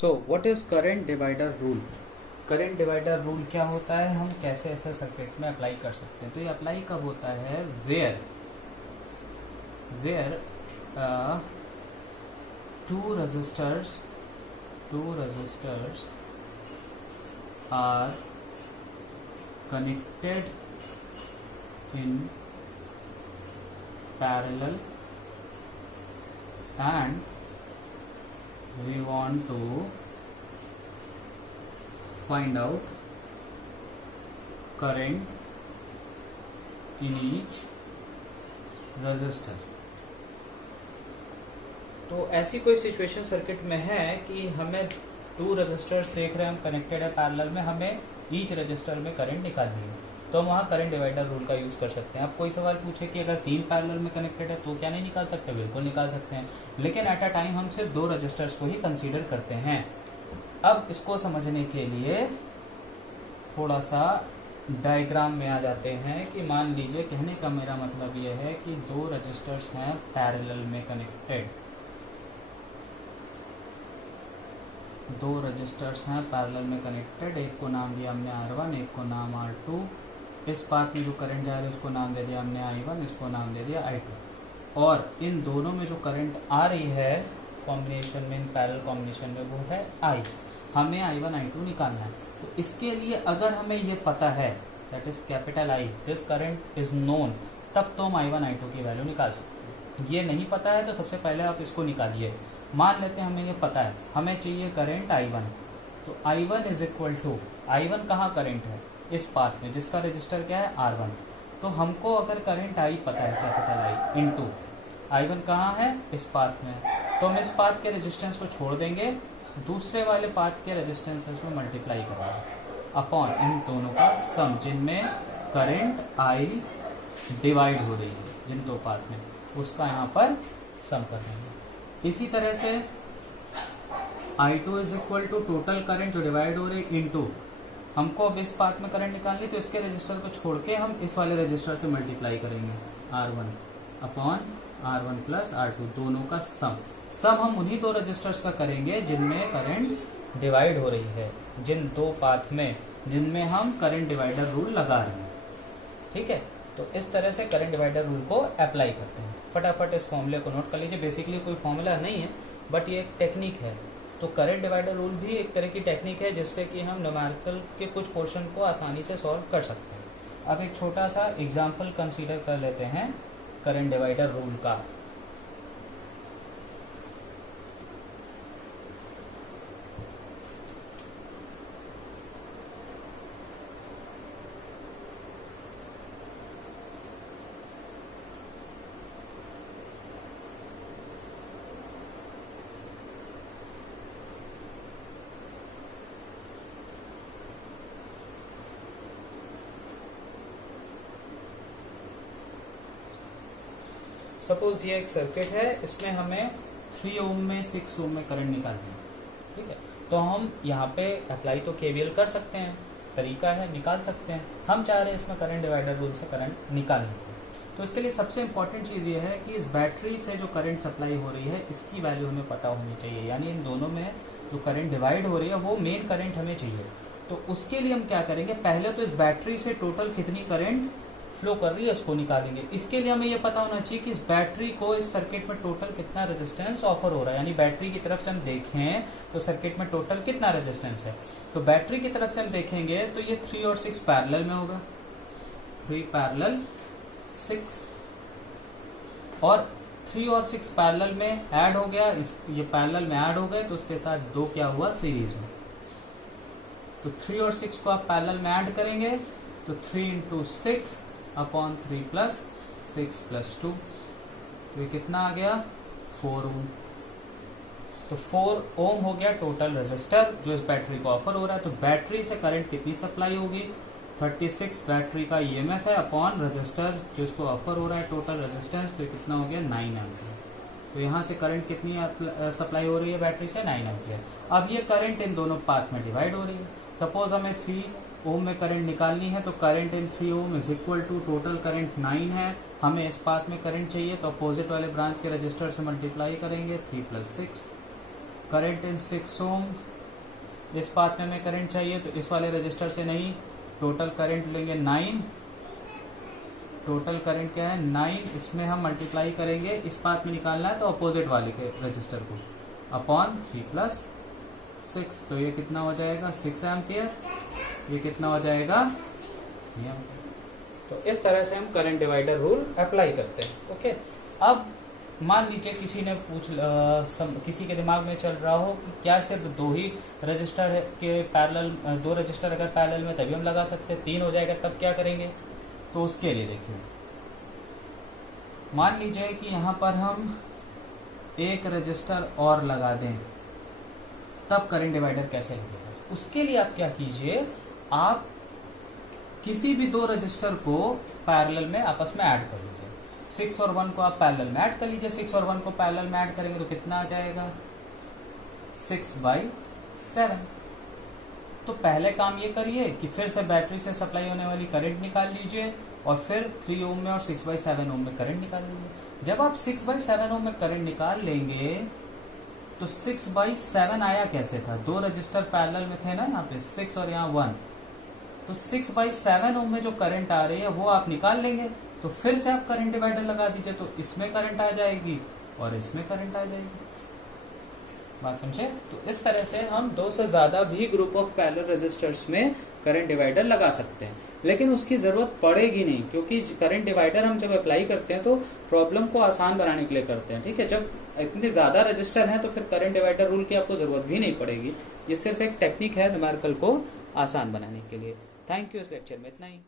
So what is current divider rule? Current divider rule क्या होता है, हम कैसे ऐसे सर्किट में अप्लाई कर सकते हैं? तो ये अप्लाई कब होता है? Where two resistors are connected in parallel and we want to find out current in each resistor. तो ऐसी कोई सिचुएशन सर्किट में है कि हमें 2 रजिस्टर्स देख रहे हैं, हम कनेक्टेड है पैरेलल में, हमें ईच रजिस्टर में करंट निकालनी है, तो हम वहाँ करंट डिवाइडर रूल का यूज़ कर सकते हैं। आप कोई सवाल पूछे कि अगर 3 पैरेलल में कनेक्टेड है तो क्या नहीं निकाल सकते? बिल्कुल निकाल सकते हैं, लेकिन एट अ टाइम हम सिर्फ 2 रजिस्टर्स को ही कंसीडर करते हैं। अब इसको समझने के लिए थोड़ा सा डायग्राम में आ जाते हैं कि मान लीजिए, कहने का मेरा मतलब ये है कि 2 रजिस्टर्स हैं पैरेलल में कनेक्टेड, 2 रजिस्टर्स हैं पैरेलल में कनेक्टेड, एक को नाम दिया हमने R1, एक को नाम R2। इस पाथ में जो करंट जा रही है उसको नाम दे दिया हमने I1, इसको नाम दे दिया I2। और इन दोनों में जो करंट आ रही है कॉम्बिनेशन में, इन पैरेलल कॉम्बिनेशन में, वो है I। हमें I1 I2 निकालना है। तो इसके लिए अगर हमें ये पता है, that is capital I, this current is known, तब तो हम I1 I2 की वैल्यू निकाल सकते हैं। ये नहीं पता है तो सबसे पहले आप इसको निकालिए। मान लेते हैं हमें ये पता है, हमें चाहिए करंट I1, तो I1 is equal to, I1 कहाँ करंट है? इस पाथ में, जिसका रजिस्टर क्या है? R1। तो हमको अगर करंट I पता है, कैपिटल I इंटू I1 कहाँ है? इस पाथ में, तो हम इस पाथ के रेजिस्टेंस को छोड़ देंगे, दूसरे वाले पाथ के रेजिस्टेंसेस में मल्टीप्लाई करेंगे अपॉन इन दोनों का सम, जिनमें करंट I डिवाइड हो रही है, जिन 2 पाथ में, उसका यहाँ पर सम कर देंगे। इसी तरह से I2 is equal to total current जो डिवाइड हो रही इनटू, हमको अब इस पाथ में करंट निकालनी, तो इसके रजिस्टर को छोड़ के हम इस वाले रजिस्टर से मल्टीप्लाई करेंगे, R1 upon R1 plus R2, दोनों का सम हम उन्हीं 2 रजिस्टर्स का करेंगे जिनमें करंट डिवाइड हो रही है, जिन 2 पाथ में जिनमें हम करंट डिवाइडर रूल लगा रहे हैं। ठीक है, तो इस तरह से करंट डिवाइडर रूल को अप्लाई करते हैं। फटाफट इस फॉर्मूले को नोट कर लीजिए। बेसिकली कोई फॉर्मूला नहीं है, बट ये एक टेक्निक है। तो करंट डिवाइडर रूल भी एक तरह की टेक्निक है, जिससे कि हम न्यूमेरिकल के कुछ क्वेश्चन को आसानी से सॉल्व कर सकते हैं। अब एक छोटा सा एग्जाम्पल कंसीडर कर लेते हैं करंट डिवाइडर रूल का। सपोज ये एक सर्किट है, इसमें हमें 3 ओम में 6 ओम में करंट निकालना है। ठीक है, तो हम यहाँ पे अप्लाई तो KVL कर सकते हैं, तरीका है, निकाल सकते हैं। हम चाह रहे हैं इसमें करंट डिवाइडर रूल से करंट निकालना है, तो इसके लिए सबसे इंपॉर्टेंट चीज़ ये है कि इस बैटरी से जो करंट सप्लाई हो रही है, इसकी वैल्यू हमें पता होनी चाहिए। यानी इन दोनों में जो करंट डिवाइड हो रही है वो मेन करंट हमें चाहिए। तो उसके लिए हम क्या करेंगे, पहले तो इस बैटरी से टोटल कितनी करंट फ्लो कर रही है उसको निकालेंगे। इसके लिए हमें यह पता होना चाहिए कि इस बैटरी को, इस सर्किट में टोटल कितना रेजिस्टेंस ऑफर हो रहा है। यानी बैटरी की तरफ से हम देखें तो सर्किट में टोटल कितना रेजिस्टेंस है। तो बैटरी की तरफ से हम देखेंगे तो ये 3 और 6 पैरेलल में होगा, 3 पैरेलल 6, और 3 और 6 पैरेलल में ऐड हो गया, ये पैरेलल में ऐड हो गए, तो उसके साथ 2 क्या हुआ, सीरीज में। तो 3 और 6 को आप पैरेलल में ऐड करेंगे तो 3 इंटू 6 अपॉन 3 प्लस 6 प्लस 2, तो ये कितना आ गया, 4 ओम। तो 4 ओम हो गया टोटल रेजिस्टर जो इस बैटरी को ऑफर हो रहा है। तो बैटरी से करंट कितनी सप्लाई होगी, 36 बैटरी का EMF है अपॉन रेजिस्टर जो इसको ऑफर हो रहा है टोटल रेजिस्टेंस, तो ये कितना हो गया, 9 एम्पियर। तो यहाँ से करंट कितनी सप्लाई हो रही है बैटरी से, 9 एम्पियर। अब ये करंट इन दोनों पार्ट में डिवाइड हो रही है। सपोज हमें 3 ओम में करंट निकालनी है, तो current in 3 ohm is equal to total current 9 है, हमें इस पाथ में करंट चाहिए, तो अपोजिट वाले ब्रांच के रजिस्टर से मल्टीप्लाई करेंगे, 3 प्लस 6। करंट इन 6 ओम इस पाथ में हमें करंट चाहिए तो इस वाले रजिस्टर से नहीं, टोटल करंट लेंगे 9, टोटल करंट क्या है 9, इसमें हम मल्टीप्लाई करेंगे, इस पाथ में निकालना है तो अपोजिट वाले के रजिस्टर को, अपॉन 3 + 6, तो ये कितना हो जाएगा 6 एम्पियर, ये कितना हो जाएगा। तो इस तरह से हम करंट डिवाइडर रूल अप्लाई करते हैं। ओके, अब मान लीजिए किसी ने किसी के दिमाग में चल रहा हो कि क्या सिर्फ 2 ही रजिस्टर के पैरेलल, 2 रजिस्टर अगर पैरेलल में तभी हम लगा सकते हैं, 3 हो जाएगा तब क्या करेंगे। तो उसके लिए देखिए, मान लीजिए कि यहाँ पर हम एक रजिस्टर और लगा दें, तब करंट डिवाइडर कैसे लगेगा। उसके लिए आप क्या कीजिए, आप किसी भी 2 रजिस्टर को पैरेलल में आपस में ऐड कर लीजिए। 6 और 1 को आप पैरेलल में ऐड कर लीजिए, 6 और 1 को पैरेलल में ऐड करेंगे तो कितना आ जाएगा 6/7। तो पहले काम ये करिए कि फिर से बैटरी से सप्लाई होने वाली करंट निकाल लीजिए और फिर 3 ओम में और 6/7 ओम में करंट निकाल लीजिए। जब आप 6/7 ओम में करंट निकाल लेंगे तो 6/7 आया कैसे था, 2 रजिस्टर पैरेलल में थे ना, यहाँ पे 6 और यहाँ 1, तो 6/7 ओम में जो करंट आ रही है वो आप निकाल लेंगे। तो फिर से आप करंट डिवाइडर लगा दीजिए, तो इसमें करंट आ जाएगी और इसमें करंट आ जाएगी। बात समझे। तो इस तरह से हम 2 से ज़्यादा भी ग्रुप ऑफ पैरेलल रजिस्टर्स में करंट डिवाइडर लगा सकते हैं, लेकिन उसकी ज़रूरत पड़ेगी नहीं, क्योंकि करंट डिवाइडर हम जब अप्लाई करते हैं तो प्रॉब्लम को आसान बनाने के लिए करते हैं। ठीक है, जब इतने ज़्यादा रजिस्टर हैं तो फिर करंट डिवाइडर रूल की आपको ज़रूरत भी नहीं पड़ेगी। ये सिर्फ एक टेक्निक है न्यूमेरिकल को आसान बनाने के लिए। Thank you. इस लेक्चर में इतना ही।